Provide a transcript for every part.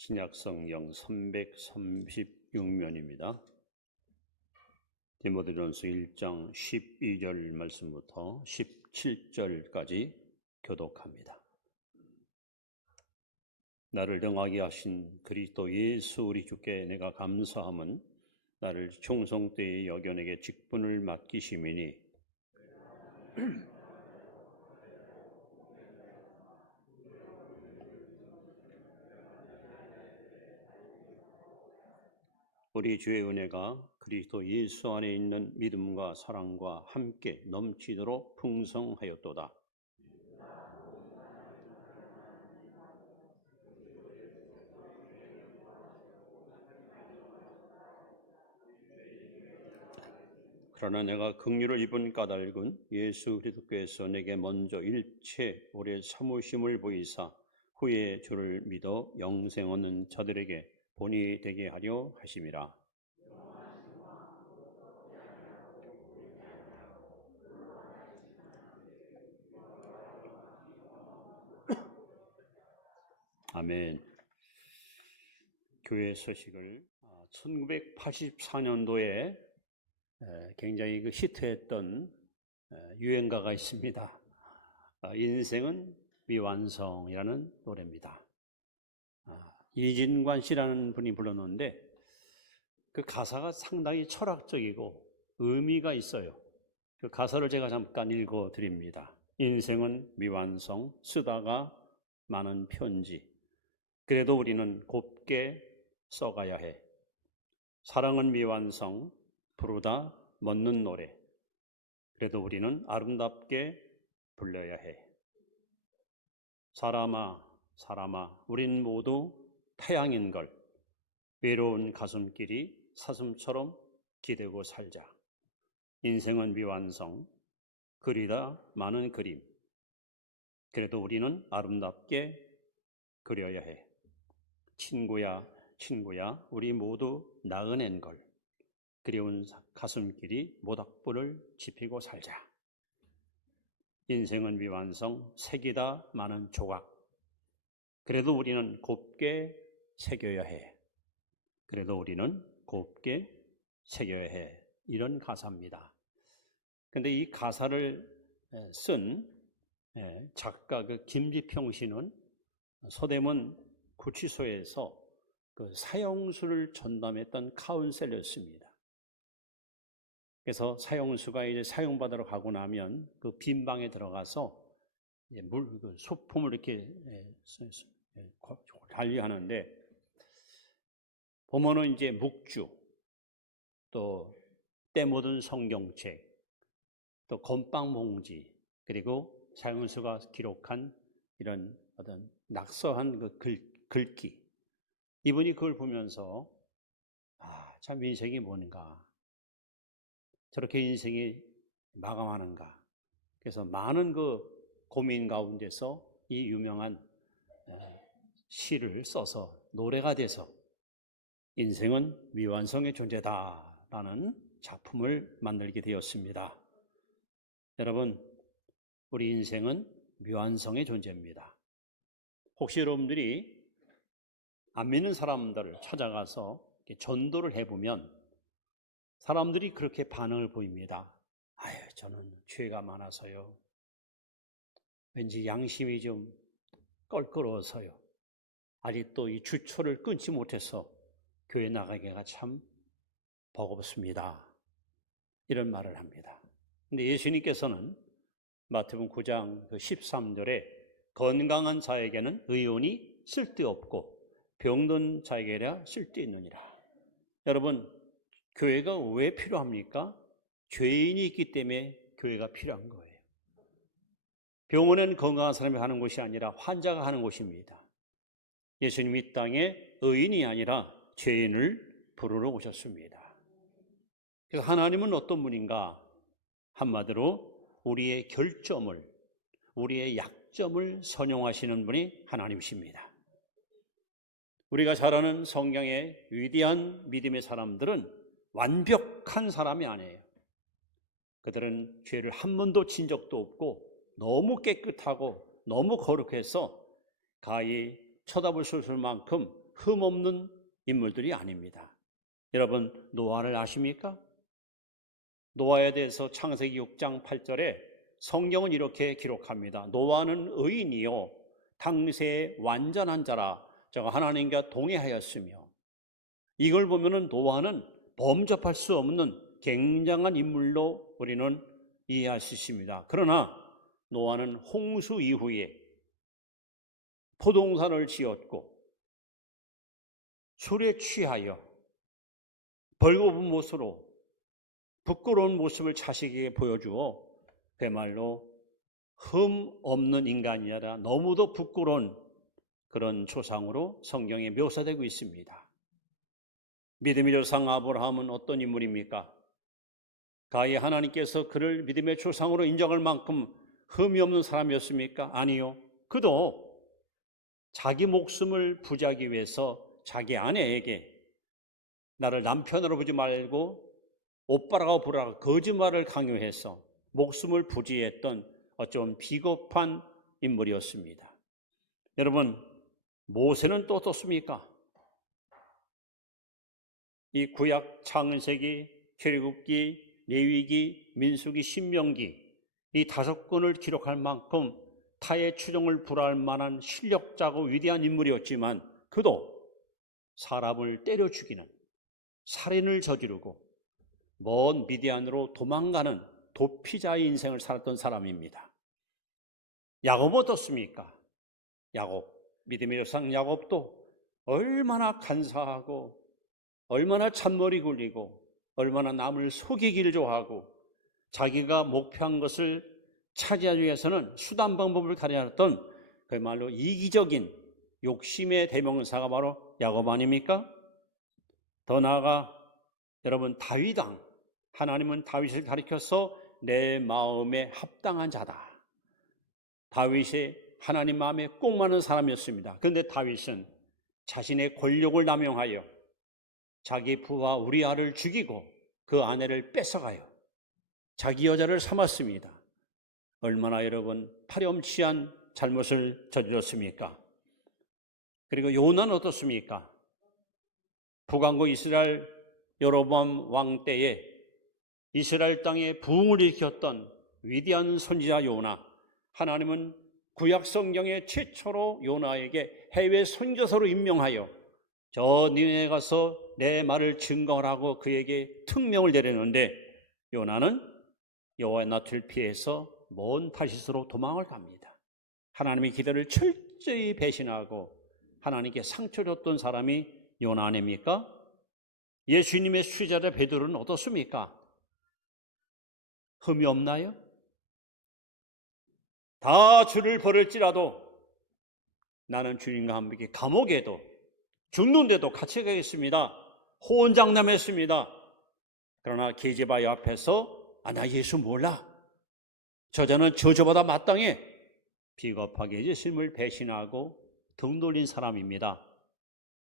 신약성경 336면입니다. 디모데전서 1장 12절 말씀부터 17절까지 교독합니다. 나를 영하게 하신 그리스도 예수 우리 주께 내가 감사함은 나를 총성 때의 여견에게 직분을 맡기심이니 우리 주의 은혜가 그리스도 예수 안에 있는 믿음과 사랑과 함께 넘치도록 풍성하였도다. 그러나 내가 긍휼을 입은 까닭은 예수 그리스도께서 내게 먼저 일체 오래 참으심을 보이사 후에 주를 믿어 영생 얻는 자들에게 본이 되게 하려 하심이라. 아멘. 교회 소식을 1984년도에 굉장히 히트했던 유행가가 있습니다. 인생은 미완성이라는 노래입니다. 이진관 씨라는 분이 불렀는데 그 가사가 상당히 철학적이고 의미가 있어요. 그 가사를 제가 잠깐 읽어드립니다. 인생은 미완성, 쓰다가 많은 편지. 그래도 우리는 곱게 써가야 해. 사랑은 미완성, 부르다 멎는 노래. 그래도 우리는 아름답게 불러야 해. 사람아, 우린 모두 태양인걸. 외로운 가슴길이 사슴처럼 기대고 살자. 인생은 미완성, 그리다 많은 그림. 그래도 우리는 아름답게 그려야 해. 친구야, 우리 모두 나그넨걸. 그리운 가슴길이 모닥불을 지피고 살자. 인생은 미완성, 색이다 많은 조각. 그래도 우리는 곱게 새겨야 해. 그래도 우리는 곱게 새겨야 해. 이런 가사입니다. 그런데 이 가사를 쓴 작가 김지평 씨는 서대문 구치소에서 그 사형수를 전담했던 카운셀러였습니다. 그래서 사형수가 이제 사형받으러 가고 나면 그 빈 방에 들어가서 소품을 이렇게 관리하는데 보면은 이제 묵주, 또 때 묻은 성경책, 또 건빵 봉지, 그리고 사형수가 기록한 이런 어떤 낙서한 그 글귀. 이분이 그걸 보면서 참 인생이 뭔가, 저렇게 인생이 마감하는가. 그래서 많은 그 고민 가운데서 이 유명한 시를 써서 노래가 돼서 인생은 미완성의 존재다라는 작품을 만들게 되었습니다. 여러분, 우리 인생은 미완성의 존재입니다. 혹시 여러분들이 안 믿는 사람들을 찾아가서 전도를 해보면 사람들이 그렇게 반응을 보입니다. 저는 죄가 많아서요. 왠지 양심이 좀 껄끄러워서요. 아직도 이 주초를 끊지 못해서 교회 나가기가 참 버겁습니다. 이런 말을 합니다. 근데 예수님께서는 마태복음 9장 13절에 건강한 자에게는 의논이 쓸데없고 병든 자에게야 쓸데있느니라. 여러분, 교회가 왜 필요합니까? 죄인이 있기 때문에 교회가 필요한 거예요. 병원은 건강한 사람이 가는 곳이 아니라 환자가 가는 곳입니다. 예수님이 이 땅에 의인이 아니라 죄인을 부르러 오셨습니다. 그래서 하나님은 어떤 분인가? 한마디로 우리의 결점을, 우리의 약점을 선용하시는 분이 하나님이십니다. 우리가 잘 아는 성경의 위대한 믿음의 사람들은 완벽한 사람이 아니에요. 그들은 죄를 한 번도 진 적도 없고 너무 깨끗하고 너무 거룩해서 가히 쳐다볼 수 없을 만큼 흠없는 인물들이 아닙니다. 여러분, 노아를 아십니까? 노아에 대해서 창세기 6장 8절에 성경은 이렇게 기록합니다. 노아는 의인이요 당시에 완전한 자라 저가 하나님과 동행하였으며, 이걸 보면은 노아는 범접할 수 없는 굉장한 인물로 우리는 이해할 수 있습니다. 그러나 노아는 홍수 이후에 포동산을 지었고 술에 취하여 벌거벗은 모습으로 부끄러운 모습을 자식에게 보여주어 그야말로 흠 없는 인간이 아니라 너무도 부끄러운 그런 조상으로 성경에 묘사되고 있습니다. 믿음의 조상 아브라함은 어떤 인물입니까? 가히 하나님께서 그를 믿음의 조상으로 인정할 만큼 흠이 없는 사람이었습니까? 아니요. 그도 자기 목숨을 부지하기 위해서 자기 아내에게 나를 남편으로 보지 말고 오빠라고 부르라 거짓말을 강요해서 목숨을 부지했던 어쩌면 비겁한 인물이었습니다. 여러분, 모세는 또 어떻습니까? 이 구약 창세기, 출애굽기, 레위기, 민수기, 신명기 이 5권을 기록할 만큼 타의 추종을 불허할 만한 실력자고 위대한 인물이었지만 그도 사람을 때려 죽이는 살인을 저지르고 먼 미디안으로 도망가는 도피자의 인생을 살았던 사람입니다. 야곱 어떻습니까? 야곱, 믿음의 조상 야곱도 얼마나 간사하고 얼마나 잔머리 굴리고 얼마나 남을 속이기를 좋아하고 자기가 목표한 것을 차지하기 위해서는 수단 방법을 가려놨던 그야말로 이기적인 욕심의 대명사가 바로 야곱 아닙니까? 더 나아가 여러분, 다윗 왕, 하나님은 다윗을 가리켜서 내 마음에 합당한 자다. 다윗이 하나님 마음에 꼭 맞는 사람이었습니다. 그런데 다윗은 자신의 권력을 남용하여 자기 부하 우리아를 죽이고 그 아내를 뺏어가요. 자기 여자를 삼았습니다. 얼마나 여러분 파렴치한 잘못을 저질렀습니까? 그리고 요나는 어떻습니까? 북왕국 이스라엘 여로보암 왕 때에 이스라엘 땅에 부흥을 일으켰던 위대한 선지자 요나, 하나님은 구약 성경의 최초로 요나에게 해외 선교사로 임명하여 저 니네에 가서 내 말을 증거하라고 그에게 특명을 내렸는데 요나는 여호와의 낯을 피해서 먼 타시스로 도망을 갑니다. 하나님의 기대를 철저히 배신하고 하나님께 상처 줬던 사람이 요나 아닙니까? 예수님의 수제자 베드로는 어떻습니까? 흠이 없나요? 다 주를 버릴지라도 나는 주님과 함께 감옥에도 죽는데도 같이 가겠습니다. 호언장담했습니다. 그러나 계집아이 앞에서 나 예수 몰라. 저자는 저보다 마땅해. 비겁하게 예수님을 배신하고 등 돌린 사람입니다.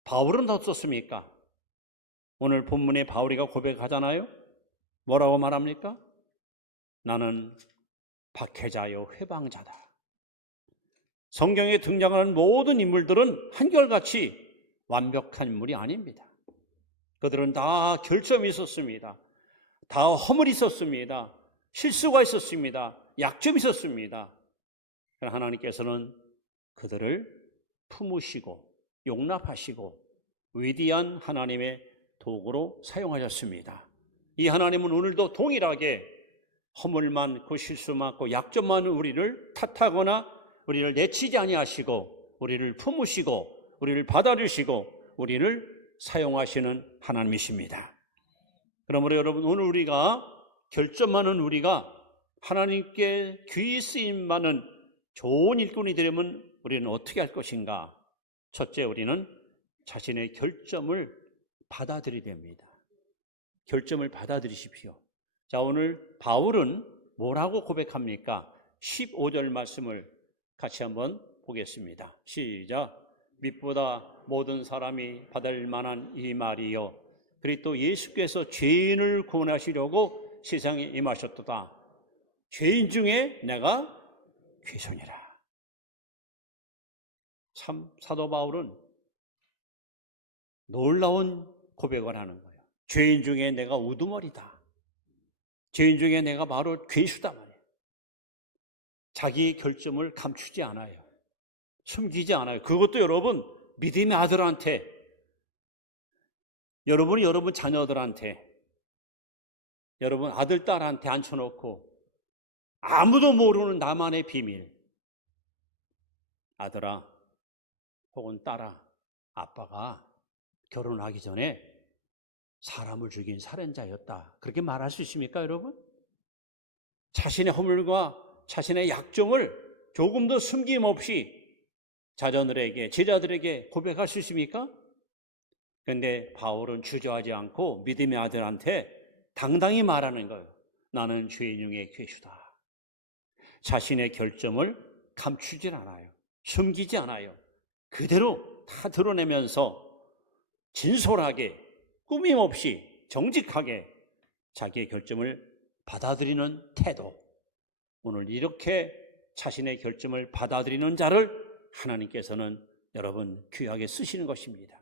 바울은 어떻습니까? 오늘 본문에 바울이가 고백하잖아요. 뭐라고 말합니까? 나는 박해자요 회방자다. 성경에 등장하는 모든 인물들은 한결같이 완벽한 인물이 아닙니다. 그들은 다 결점이 있었습니다. 다 허물이 있었습니다. 실수가 있었습니다. 약점이 있었습니다. 그러나 하나님께서는 그들을 품으시고 용납하시고 위대한 하나님의 도구로 사용하셨습니다. 이 하나님은 오늘도 동일하게 허물 많고 실수 많고 약점 많은 우리를 탓하거나 우리를 내치지 아니하시고 우리를 품으시고 우리를 받아주시고 우리를 사용하시는 하나님이십니다. 그러므로 여러분, 오늘 우리가 결점 많은 우리가 하나님께 귀히 쓰임 많은 좋은 일꾼이 되려면 우리는 어떻게 할 것인가? 첫째, 우리는 자신의 결점을 받아들여야 됩니다. 결점을 받아들이십시오. 자, 오늘 바울은 뭐라고 고백합니까? 15절 말씀을 같이 한번 보겠습니다. 시작. 빛보다 모든 사람이 받을 만한 이 말이요 그리스도 예수께서 죄인을 구원하시려고 세상에 임하셨도다. 죄인 중에 내가 괴손이라. 참 사도 바울은 놀라운 고백을 하는 거예요. 죄인 중에 내가 우두머리다. 죄인 중에 내가 바로 괴수다 말이에요. 자기 결점을 감추지 않아요. 숨기지 않아요. 그것도 여러분 믿음의 아들한테, 여러분이 여러분 자녀들한테, 여러분 아들, 딸한테 앉혀놓고 아무도 모르는 나만의 비밀. 아들아 혹은 딸아, 아빠가 결혼하기 전에 사람을 죽인 살인자였다. 그렇게 말할 수 있습니까, 여러분? 자신의 허물과 자신의 약점을 조금 더 숨김없이 자녀들에게, 제자들에게 고백할 수 있습니까? 그런데 바울은 주저하지 않고 믿음의 아들한테 당당히 말하는 거예요. 나는 죄인 중에 괴수다. 자신의 결점을 감추질 않아요. 숨기지 않아요. 그대로 다 드러내면서 진솔하게, 꾸밈없이, 정직하게 자기의 결점을 받아들이는 태도. 오늘 이렇게 자신의 결점을 받아들이는 자를 하나님께서는 여러분 귀하게 쓰시는 것입니다.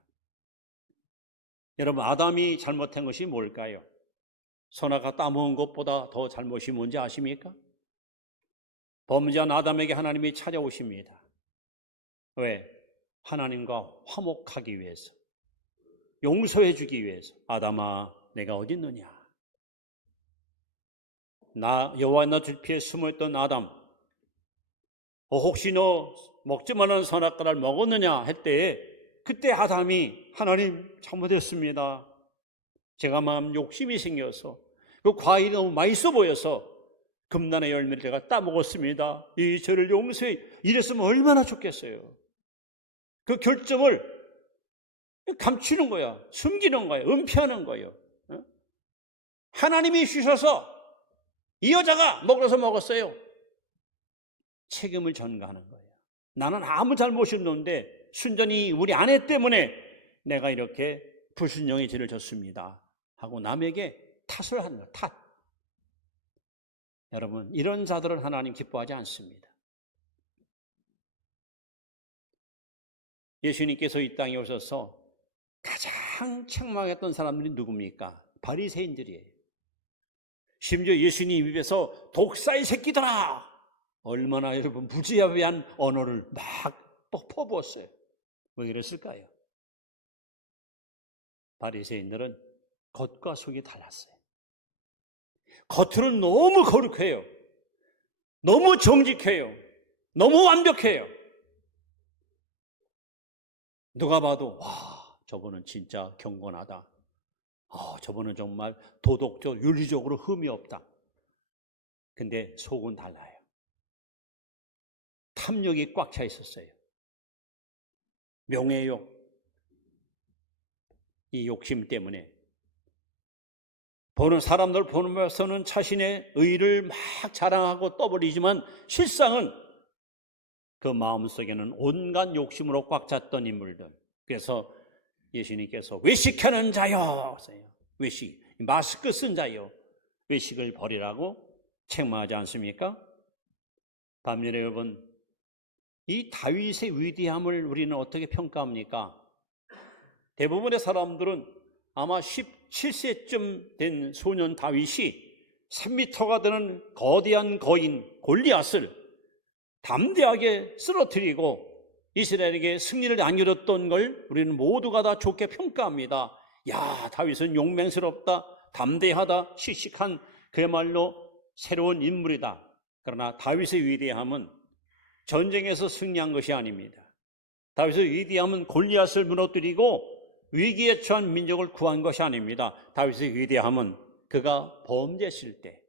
여러분, 아담이 잘못한 것이 뭘까요? 선악과 따먹은 것보다 더 잘못이 뭔지 아십니까? 범죄한 아담에게 하나님이 찾아오십니다. 왜? 하나님과 화목하기 위해서, 용서해 주기 위해서. 아담아, 내가 어디 있느냐? 여호와의 나 들피에 숨어있던 아담, 혹시 너 먹지 말라는 선악과를 먹었느냐 할 때에, 그때 아담이 하나님 잘못했습니다. 제가 마음 욕심이 생겨서 그 과일이 너무 맛있어 보여서 금난의 열매를 제가 따먹었습니다. 이 저를 용서해. 이랬으면 얼마나 좋겠어요. 그 결점을 감추는 거야. 숨기는 거야. 은폐하는 거예요. 하나님이 주셔서 이 여자가 먹어서 먹었어요. 책임을 전가하는 거예요. 나는 아무 잘못이 없는데 순전히 우리 아내 때문에 내가 이렇게 불순종의 죄를 졌습니다 하고 남에게 탓을 하는 거예요. 탓. 여러분, 이런 자들은 하나님 기뻐하지 않습니다. 예수님께서 이 땅에 오셔서 가장 책망했던 사람들이 누굽니까? 바리새인들이에요. 심지어 예수님 입에서 독사의 새끼들아! 얼마나 여러분 부지런한 언어를 막 퍼부었어요. 왜 그랬을까요? 바리새인들은 겉과 속이 달랐어요. 겉으로는 너무 거룩해요. 너무 정직해요. 너무 완벽해요. 누가 봐도 와, 저분은 진짜 경건하다. 저분은 정말 도덕적, 윤리적으로 흠이 없다. 근데 속은 달라요. 탐욕이 꽉 차 있었어요. 명예욕, 이 욕심 때문에 보는 사람들 보면서는 자신의 의를 막 자랑하고 떠벌이지만 실상은 그 마음속에는 온갖 욕심으로 꽉 찼던 인물들. 그래서 예수님께서 외식하는 자여, 외식, 마스크 쓴 자여, 외식을 버리라고 책망하지 않습니까? 반면에 여러분, 이 다윗의 위대함을 우리는 어떻게 평가합니까? 대부분의 사람들은 아마 17세쯤 된 소년 다윗이 3m가 되는 거대한 거인 골리앗을 담대하게 쓰러뜨리고 이스라엘에게 승리를 안겨줬던 걸 우리는 모두가 다 좋게 평가합니다. 야, 다윗은 용맹스럽다, 담대하다, 씩씩한 그야말로 새로운 인물이다. 그러나 다윗의 위대함은 전쟁에서 승리한 것이 아닙니다. 다윗의 위대함은 골리앗을 무너뜨리고 위기에 처한 민족을 구한 것이 아닙니다. 다윗의 위대함은 그가 범죄했을 때,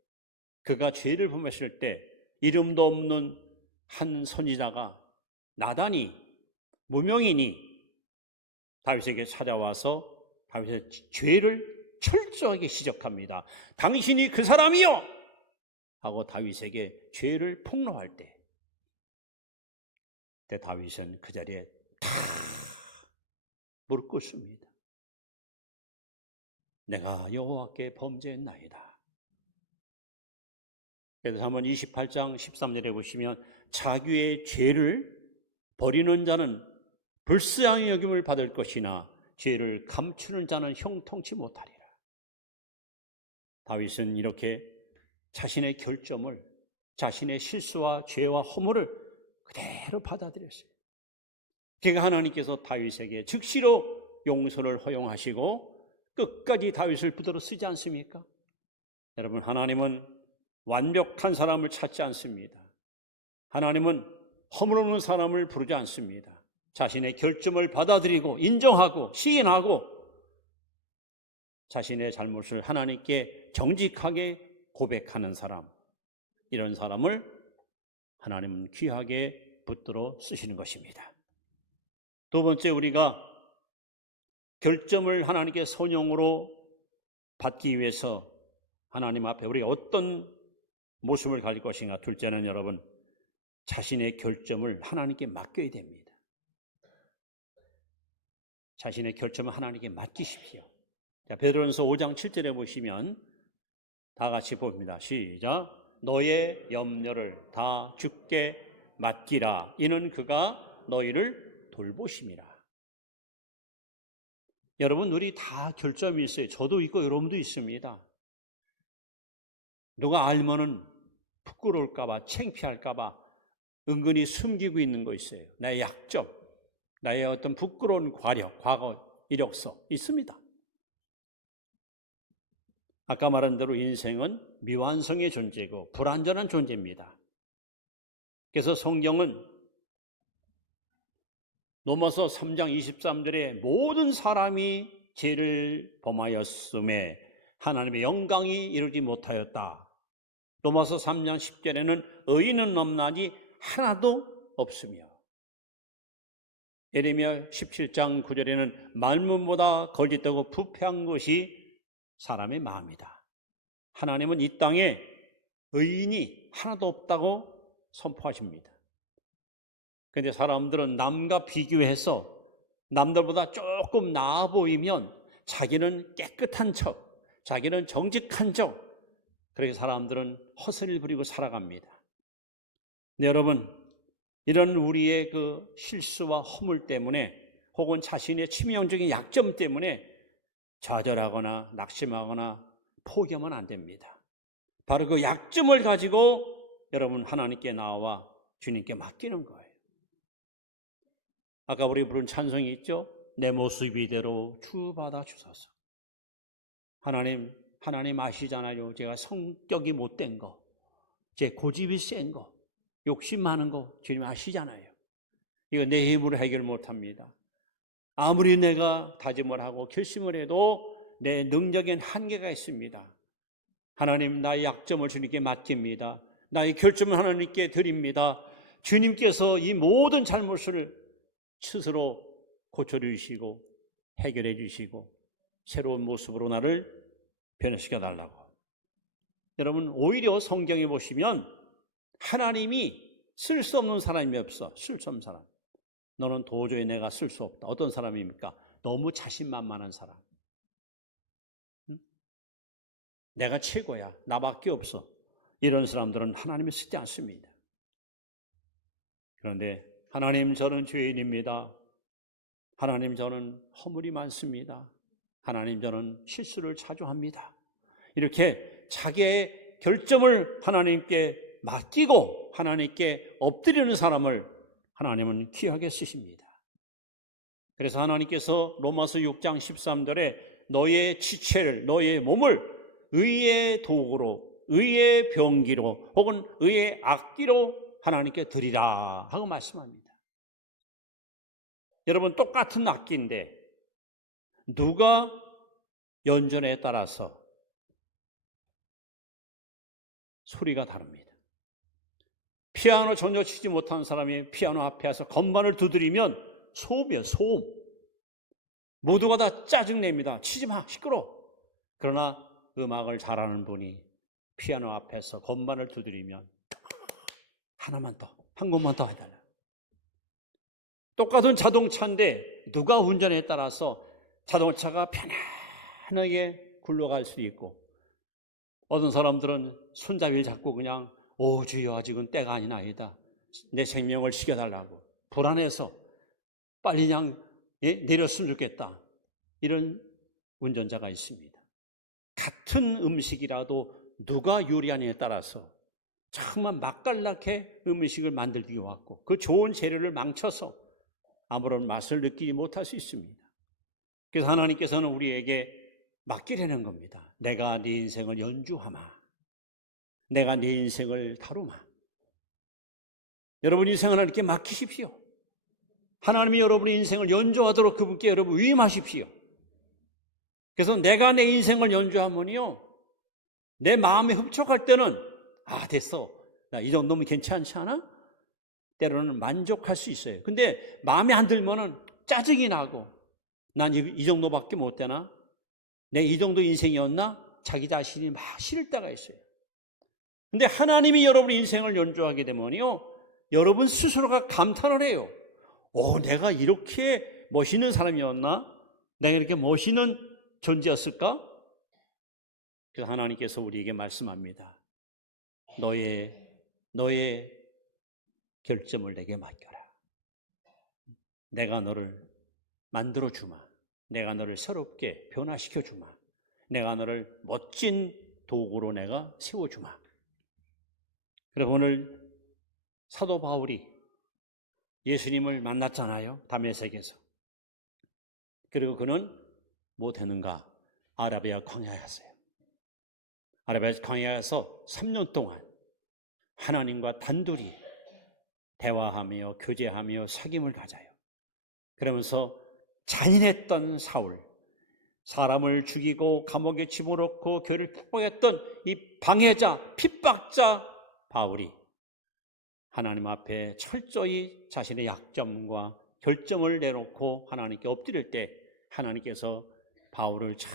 그가 죄를 범했을 때 이름도 없는 한 선지자가 나단이, 무명인이 다윗에게 찾아와서 다윗의 죄를 철저하게 지적합니다. 당신이 그 사람이요! 하고 다윗에게 죄를 폭로할 때, 그때 다윗은 그 자리에 다 무릎 꿇습니다. 내가 여호와께 범죄했나이다. 그래서 한번 28장 13절에 보시면 자기의 죄를 버리는 자는 불쌍히 여김을 받을 것이나 죄를 감추는 자는 형통치 못하리라. 다윗은 이렇게 자신의 결점을, 자신의 실수와 죄와 허물을 그대로 받아들였어요. 그러니까 하나님께서 다윗에게 즉시로 용서를 허용하시고 끝까지 다윗을 붙들어 쓰지 않습니까? 여러분, 하나님은 완벽한 사람을 찾지 않습니다. 하나님은 허물 없는 사람을 부르지 않습니다. 자신의 결점을 받아들이고 인정하고 시인하고 자신의 잘못을 하나님께 정직하게 고백하는 사람, 이런 사람을 하나님은 귀하게 붙들어 쓰시는 것입니다. 두 번째, 우리가 결점을 하나님께 선용으로 받기 위해서 하나님 앞에 우리가 어떤 모습을 가질 것인가. 둘째는 여러분, 자신의 결점을 하나님께 맡겨야 됩니다. 자신의 결점을 하나님께 맡기십시오. 자, 베드로전서 5장 7절에 보시면 다 같이 봅니다. 시작. 너의 염려를 다 주께 맡기라. 이는 그가 너희를 돌보심이라. 여러분, 우리 다 결점이 있어요. 저도 있고 여러분도 있습니다. 누가 알면은 부끄러울까 봐, 창피할까 봐 은근히 숨기고 있는 거 있어요. 나의 약점, 나의 어떤 부끄러운 과거 이력서 있습니다. 아까 말한 대로 인생은 미완성의 존재고 불완전한 존재입니다. 그래서 성경은 로마서 3장 23절에 모든 사람이 죄를 범하였음에 하나님의 영광이 이루지 못하였다. 로마서 3장 10절에는 의인은 없나니 하나도 없으며, 예레미야 17장 9절에는 말문보다 거짓되고 부패한 것이 사람의 마음이다. 하나님은 이 땅에 의인이 하나도 없다고 선포하십니다. 그런데 사람들은 남과 비교해서 남들보다 조금 나아 보이면 자기는 깨끗한 척, 자기는 정직한 척, 그렇게 사람들은 허세를 부리고 살아갑니다. 네, 여러분, 이런 우리의 그 실수와 허물 때문에 혹은 자신의 치명적인 약점 때문에 좌절하거나 낙심하거나 포기하면 안 됩니다. 바로 그 약점을 가지고 여러분 하나님께 나와 주님께 맡기는 거예요. 아까 우리 부른 찬송이 있죠? 내 모습 이대로 주받아 주소서. 하나님 아시잖아요. 제가 성격이 못된 거, 제 고집이 센 거, 욕심 많은 거 주님 아시잖아요. 이거 내 힘으로 해결 못합니다. 아무리 내가 다짐을 하고 결심을 해도 내 능력엔 한계가 있습니다. 하나님, 나의 약점을 주님께 맡깁니다. 나의 결점을 하나님께 드립니다. 주님께서 이 모든 잘못을 스스로 고쳐주시고 해결해 주시고 새로운 모습으로 나를 변화시켜 달라고. 여러분, 오히려 성경에 보시면 하나님이 쓸 수 없는 사람이 없어. 쓸 수 없는 사람. 너는 도저히 내가 쓸 수 없다. 어떤 사람입니까? 너무 자신만만한 사람. 내가 최고야. 나밖에 없어. 이런 사람들은 하나님이 쓰지 않습니다. 그런데 하나님, 저는 죄인입니다. 하나님, 저는 허물이 많습니다. 하나님, 저는 실수를 자주 합니다. 이렇게 자기의 결점을 하나님께 맡기고 하나님께 엎드리는 사람을 하나님은 귀하게 쓰십니다. 그래서 하나님께서 로마서 6장 13절에 너의 지체를, 너의 몸을 의의 도구로, 의의 병기로 혹은 의의 악기로 하나님께 드리라 하고 말씀합니다. 여러분, 똑같은 악기인데 누가 연주에 따라서 소리가 다릅니다. 피아노 전혀 치지 못한 사람이 피아노 앞에 와서 건반을 두드리면 소음이에요, 소음. 모두가 다 짜증냅니다. 치지 마, 시끄러워. 그러나 음악을 잘하는 분이 피아노 앞에서 건반을 두드리면 하나만 더, 한 곡만 더 해달라. 똑같은 자동차인데 누가 운전에 따라서 자동차가 편안하게 굴러갈 수 있고, 어떤 사람들은 손잡이를 잡고 그냥 주여, 아직은 때가 아니다. 내 생명을 지켜달라고 불안해서 빨리 그냥 내렸으면 좋겠다. 이런 운전자가 있습니다. 같은 음식이라도 누가 요리하느냐에 따라서 정말 맛깔나게 음식을 만들기 왔고 그 좋은 재료를 망쳐서 아무런 맛을 느끼지 못할 수 있습니다. 그래서 하나님께서는 우리에게 맡기려는 겁니다. 내가 네 인생을 연주하마. 내가 네 인생을 다루마. 여러분 인생 하나님께 맡기십시오. 하나님이 여러분의 인생을 연주하도록 그분께 여러분 위임하십시오. 그래서 내가 내 인생을 연주하면요, 내 마음이 흡족할 때는 됐어. 나 이 정도면 괜찮지 않아? 때로는 만족할 수 있어요. 근데 마음에 안 들면은 짜증이 나고 난 이 정도밖에 못 되나? 내 이 정도 인생이었나? 자기 자신이 막 싫을 때가 있어요. 근데 하나님이 여러분의 인생을 연주하게 되면요, 여러분 스스로가 감탄을 해요. 내가 이렇게 멋있는 사람이었나? 내가 이렇게 멋있는 존재였을까? 그래서 하나님께서 우리에게 말씀합니다. 너의 결점을 내게 맡겨라. 내가 너를 만들어 주마. 내가 너를 새롭게 변화시켜 주마. 내가 너를 멋진 도구로 내가 세워 주마. 그래서 오늘 사도 바울이 예수님을 만났잖아요. 다메섹에서. 그리고 그는 뭐 되는가? 아라비아 광야에 갔어요. 아라비아 광야에서 3년 동안 하나님과 단둘이 대화하며 교제하며 사귐을 가져요. 그러면서 잔인했던 사울, 사람을 죽이고 감옥에 집어넣고 교회를 핍박했던 이 방해자, 핍박자 바울이 하나님 앞에 철저히 자신의 약점과 결점을 내놓고 하나님께 엎드릴 때 하나님께서 바울을 잘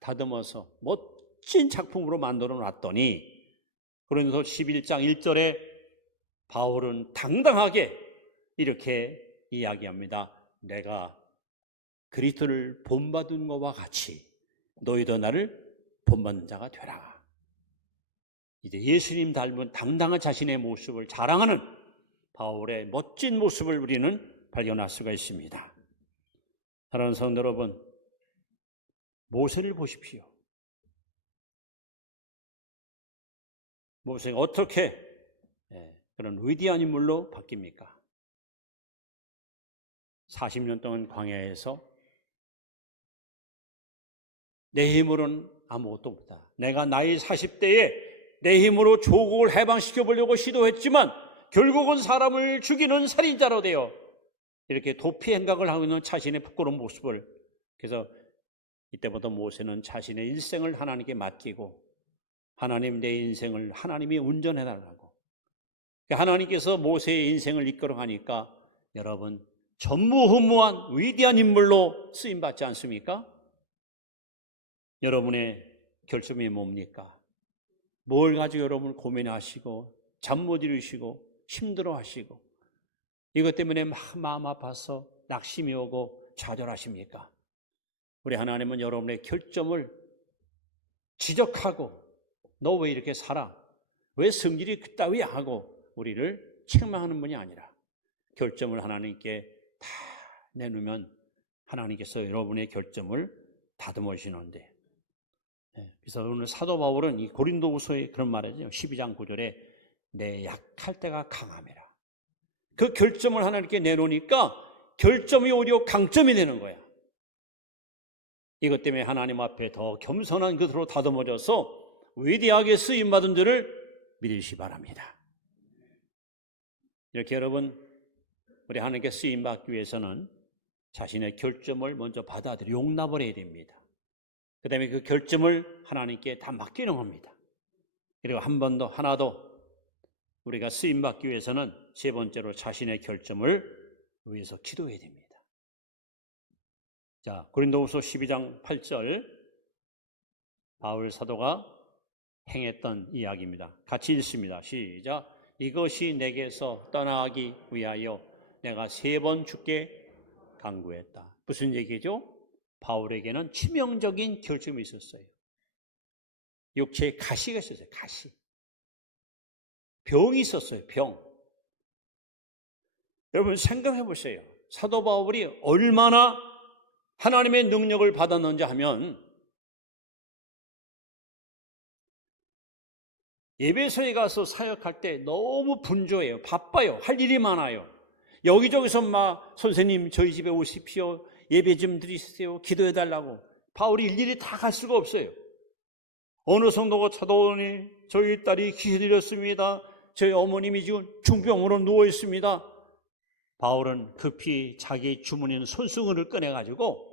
다듬어서 멋진 작품으로 만들어 놨더니 고린도서 11장 1절에 바울은 당당하게 이렇게 이야기합니다. 내가 그리스도를 본받은 것과 같이 너희도 나를 본받는 자가 되라. 이제 예수님 닮은 당당한 자신의 모습을 자랑하는 바울의 멋진 모습을 우리는 발견할 수가 있습니다. 사랑하는 성도 여러분, 모세를 보십시오. 모세가 어떻게 그런 위대한 인물로 바뀝니까? 40년 동안 광야에서 내 힘으로는 아무것도 없다. 내가 나이 40대에 내 힘으로 조국을 해방시켜 보려고 시도했지만 결국은 사람을 죽이는 살인자로 되어 이렇게 도피 행각을 하고 있는 자신의 부끄러운 모습을, 그래서 이때부터 모세는 자신의 일생을 하나님께 맡기고 하나님 내 인생을 하나님이 운전해달라고, 하나님께서 모세의 인생을 이끌어가니까 여러분 전무후무한 위대한 인물로 쓰임받지 않습니까? 여러분의 결점이 뭡니까? 뭘 가지고 여러분 고민하시고 잠 못 이루시고 힘들어하시고 이것 때문에 마음 아파서 낙심이 오고 좌절하십니까? 우리 하나님은 여러분의 결점을 지적하고 너 왜 이렇게 살아? 왜 성질이 그따위 하고 우리를 책망하는 분이 아니라 결점을 하나님께 다 내놓으면 하나님께서 여러분의 결점을 다듬어 주시는데, 그래서 오늘 사도 바울은 이 고린도후서에 그런 말이죠. 12장 9절에 내 약할 때가 강함이라. 그 결점을 하나님께 내놓으니까 결점이 오히려 강점이 되는 거야. 이것 때문에 하나님 앞에 더 겸손한 것으로 다듬어져서 위대하게 쓰임받은 줄을 믿으시기 바랍니다. 이렇게 여러분, 우리 하나님께 쓰임받기 위해서는 자신의 결점을 먼저 받아들여 용납을 해야 됩니다. 그 다음에 그 결점을 하나님께 다 맡기는 겁니다. 그리고 한 번 더, 하나 더 우리가 쓰임받기 위해서는 세 번째로 자신의 결점을 위해서 기도해야 됩니다. 자, 고린도후서 12장 8절 바울 사도가 행했던 이야기입니다. 같이 읽습니다. 시작. 이것이 내게서 떠나기 위하여 내가 3번 주께 간구했다. 무슨 얘기죠? 바울에게는 치명적인 결점이 있었어요. 육체에 가시가 있었어요. 가시. 병이 있었어요. 병. 여러분 생각해 보세요. 사도 바울이 얼마나 하나님의 능력을 받았는지 하면 예배소에 가서 사역할 때 너무 분주해요. 바빠요. 할 일이 많아요. 여기저기서 막 선생님 저희 집에 오십시오. 예배 좀 드리세요. 기도해달라고. 바울이 일일이 다 갈 수가 없어요. 어느 성도가 찾아오니 저희 딸이 기절했습니다. 저희 어머님이 지금 중병으로 누워 있습니다. 바울은 급히 자기 주머니에 손수건을 꺼내가지고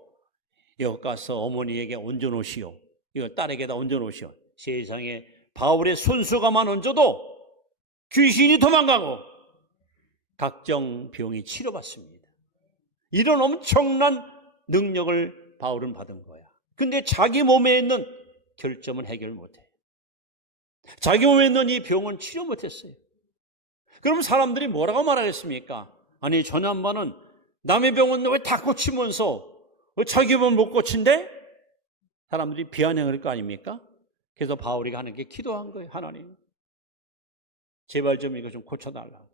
여기 가서 어머니에게 얹어놓으시오. 이거 딸에게다 얹어놓으시오. 세상에 바울의 손수건만 얹어도 귀신이 도망가고 각종 병이 치료받습니다. 이런 엄청난 능력을 바울은 받은 거야. 근데 자기 몸에 있는 결점은 해결 못해. 자기 몸에 있는 이 병은 치료 못했어요. 그럼 사람들이 뭐라고 말하겠습니까? 아니 저 양반은 남의 병은 왜 다 고치면서 자기 몸 못 고친대? 사람들이 비아냥할 거 아닙니까? 그래서 바울이 하는 게 기도한 거예요. 하나님 제발 좀 이거 좀 고쳐달라고.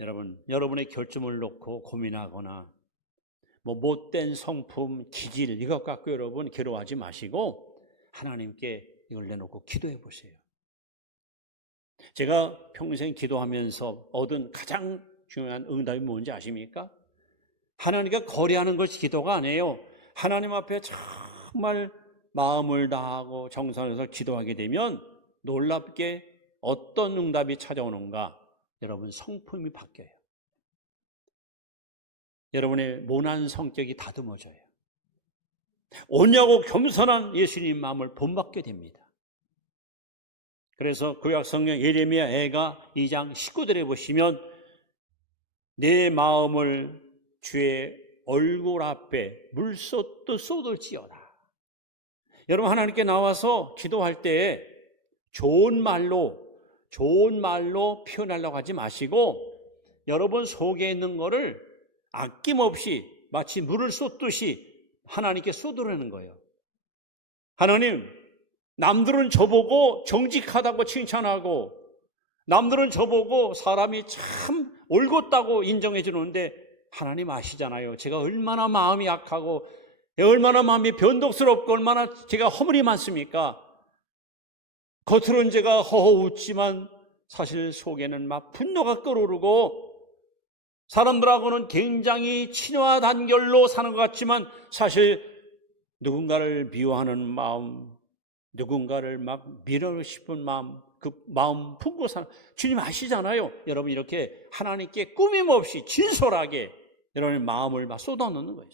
여러분, 여러분의 결점을 놓고 고민하거나 뭐 못된 성품, 기질 이것 갖고 여러분 괴로워하지 마시고 하나님께 이걸 내놓고 기도해 보세요. 제가 평생 기도하면서 얻은 가장 중요한 응답이 뭔지 아십니까? 하나님과 거래하는 것이 기도가 아니에요. 하나님 앞에 정말 마음을 다하고 정성을 해서 기도하게 되면 놀랍게 어떤 응답이 찾아오는가? 여러분 성품이 바뀌어요. 여러분의 모난 성격이 다듬어져요. 온유하고 겸손한 예수님 마음을 본받게 됩니다. 그래서 구약 성경 예레미야 애가 2장 19절에 보시면 내 마음을 주의 얼굴 앞에 물쏟듯 쏟을지어다. 여러분 하나님께 나와서 기도할 때 좋은 말로 표현하려고 하지 마시고 여러분 속에 있는 거를 아낌없이 마치 물을 쏟듯이 하나님께 쏟으라는 거예요. 하나님, 남들은 저보고 정직하다고 칭찬하고 남들은 저보고 사람이 참 옳겠다고 인정해 주는데 하나님 아시잖아요. 제가 얼마나 마음이 약하고 얼마나 마음이 변덕스럽고 얼마나 제가 허물이 많습니까? 겉으로는 제가 허허 웃지만 사실 속에는 막 분노가 끓어오르고 사람들하고는 굉장히 친화 단결로 사는 것 같지만 사실 누군가를 미워하는 마음, 누군가를 막 밀어내고 싶은 마음, 그 마음 품고 사는 주님 아시잖아요. 여러분 이렇게 하나님께 꾸밈없이 진솔하게 여러분의 마음을 막 쏟아놓는 거예요.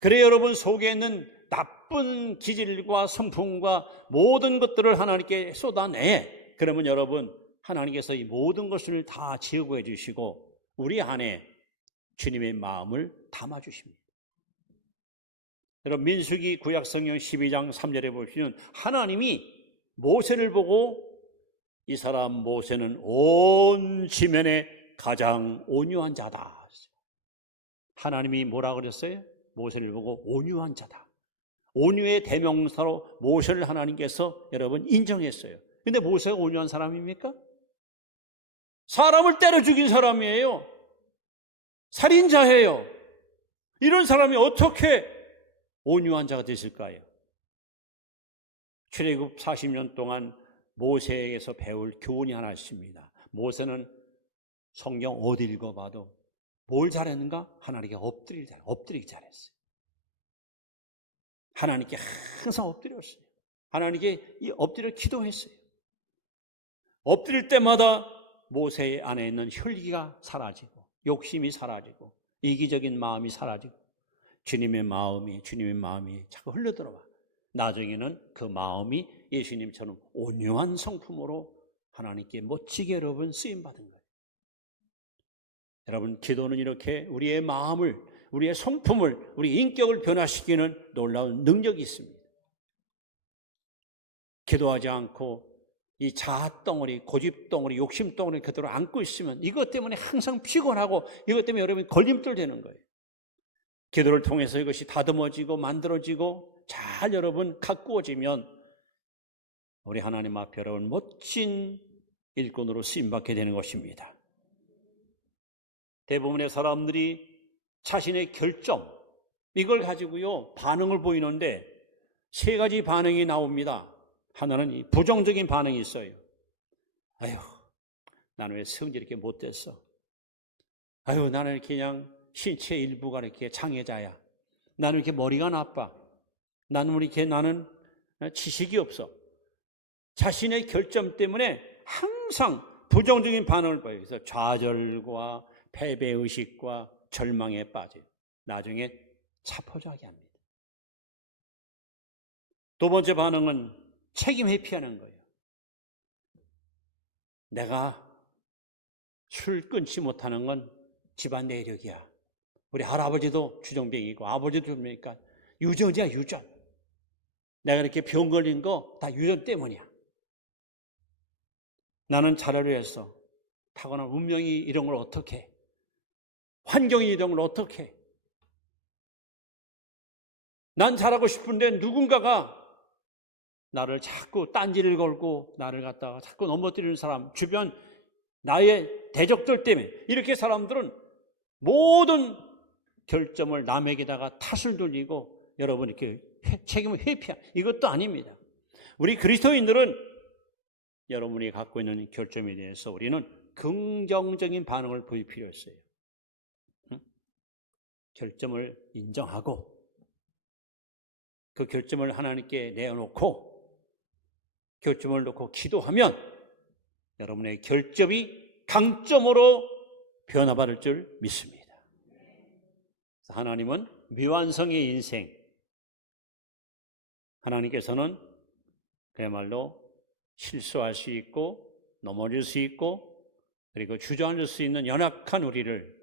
그래 여러분 속에 있는 나쁜 기질과 성품과 모든 것들을 하나님께 쏟아내. 그러면 여러분 하나님께서 이 모든 것을 다 제거해 주시고 우리 안에 주님의 마음을 담아 주십니다. 여러분 민수기 구약성경 12장 3절에 보시면 하나님이 모세를 보고 이 사람 모세는 온 지면에 가장 온유한 자다. 하나님이 뭐라 그랬어요? 모세를 보고 온유한 자다. 온유의 대명사로 모세를 하나님께서 여러분 인정했어요. 근데 모세가 온유한 사람입니까? 사람을 때려 죽인 사람이에요. 살인자예요. 이런 사람이 어떻게 온유한 자가 됐을까요? 출애굽 40년 동안 모세에게서 배울 교훈이 하나 있습니다. 모세는 성경 어디 읽어봐도 뭘 잘했는가? 하나님께 엎드리기 잘했어요. 하나님께 항상 엎드렸어요. 하나님께 엎드려 기도했어요. 엎드릴 때마다 모세 안에 있는 혈기가 사라지고 욕심이 사라지고 이기적인 마음이 사라지고 주님의 마음이 자꾸 흘러들어와. 나중에는 그 마음이 예수님처럼 온유한 성품으로 하나님께 멋지게 여러분 쓰임받은 거예요. 여러분 기도는 이렇게 우리의 마음을, 우리의 성품을, 우리 인격을 변화시키는 놀라운 능력이 있습니다. 기도하지 않고 이 자아덩어리, 고집덩어리, 욕심덩어리 그대로 안고 있으면 이것 때문에 항상 피곤하고 이것 때문에 여러분이 걸림돌 되는 거예요. 기도를 통해서 이것이 다듬어지고 만들어지고 잘 여러분 가꾸어지면 우리 하나님 앞에 여러분 멋진 일꾼으로 쓰임받게 되는 것입니다. 대부분의 사람들이 자신의 결점, 이걸 가지고요, 반응을 보이는데 세 가지 반응이 나옵니다. 하나는 이 부정적인 반응이 있어요. 아유, 나는 왜 성질이 이렇게 못됐어? 아유, 나는 그냥 신체 일부가 이렇게 장애자야. 나는 이렇게 머리가 나빠. 나는 지식이 없어. 자신의 결점 때문에 항상 부정적인 반응을 보여요. 그래서 좌절과 패배의식과 절망에 빠져요. 나중에 자포자기 합니다. 두 번째 반응은 책임 회피하는 거예요. 내가 술 끊지 못하는 건 집안 내력이야. 우리 할아버지도 주정뱅이고 아버지도 주정뱅이니까 유전이야, 유전. 내가 이렇게 병 걸린 거 다 유전 때문이야. 나는 잘하려 했어. 타고난 운명이 이런 걸 어떻게 해? 환경이 이런 걸 어떻게 해? 난 잘하고 싶은데 누군가가 나를 자꾸 딴지를 걸고 나를 갖다가 자꾸 넘어뜨리는 사람, 주변 나의 대적들 때문에 이렇게 사람들은 모든 결점을 남에게다가 탓을 돌리고 여러분 이렇게 책임을 회피한 이것도 아닙니다. 우리 그리스도인들은 여러분이 갖고 있는 결점에 대해서 우리는 긍정적인 반응을 보일 필요가 있어요. 결점을 인정하고 그 결점을 하나님께 내어놓고 결점을 놓고 기도하면 여러분의 결점이 강점으로 변화받을 줄 믿습니다. 하나님은 미완성의 인생, 하나님께서는 그야말로 실수할 수 있고 넘어질 수 있고 그리고 주저앉을 수 있는 연약한 우리를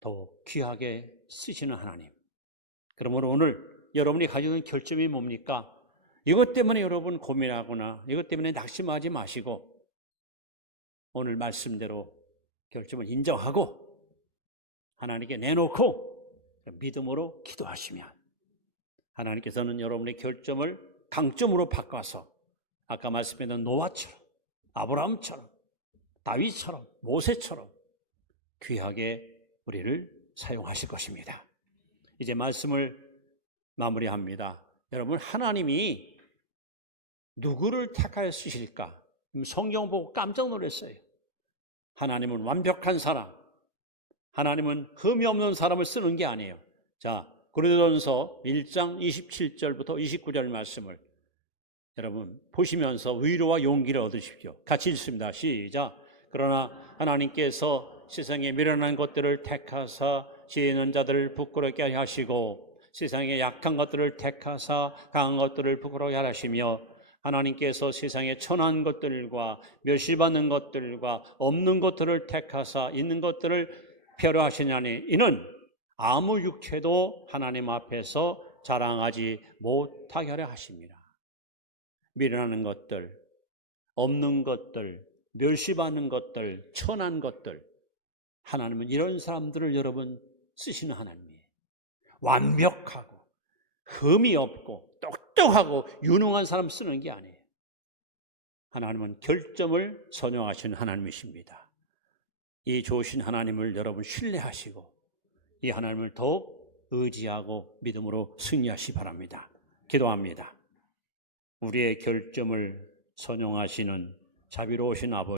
더 귀하게 쓰시는 하나님. 그러므로 오늘 여러분이 가지고 있는 결점이 뭡니까? 이것 때문에 여러분 고민하거나 이것 때문에 낙심하지 마시고 오늘 말씀대로 결점을 인정하고 하나님께 내놓고 믿음으로 기도하시면 하나님께서는 여러분의 결점을 강점으로 바꿔서 아까 말씀했던 노아처럼 아브라함처럼 다윗처럼 모세처럼 귀하게 우리를 사용하실 것입니다. 이제 말씀을 마무리합니다. 여러분, 하나님이 누구를 택하여 쓰실까? 성경 보고 깜짝 놀랐어요. 하나님은 완벽한 사람, 하나님은 흠이 없는 사람을 쓰는 게 아니에요. 자, 고린도전서 1장 27절부터 29절 말씀을 여러분 보시면서 위로와 용기를 얻으십시오. 같이 읽습니다. 시작. 그러나 하나님께서 세상에 미련한 것들을 택하사 지혜 있는 자들을 부끄럽게 하시고 세상에 약한 것들을 택하사 강한 것들을 부끄럽게 하시며 하나님께서 세상에 천한 것들과 멸시받는 것들과 없는 것들을 택하사 있는 것들을 표류하시냐니 이는 아무 육체도 하나님 앞에서 자랑하지 못하게 하려 하십니다. 미련하는 것들, 없는 것들, 멸시받는 것들, 천한 것들, 하나님은 이런 사람들을 여러분 쓰시는 하나님이에요. 완벽하고 흠이 없고 똑똑하고 유능한 사람 쓰는 게 아니에요. 하나님은 결점을 선용하시는 하나님이십니다. 이 좋으신 하나님을 여러분 신뢰하시고 이 하나님을 더욱 의지하고 믿음으로 승리하시기 바랍니다. 기도합니다. 우리의 결점을 선용하시는 자비로우신 아버지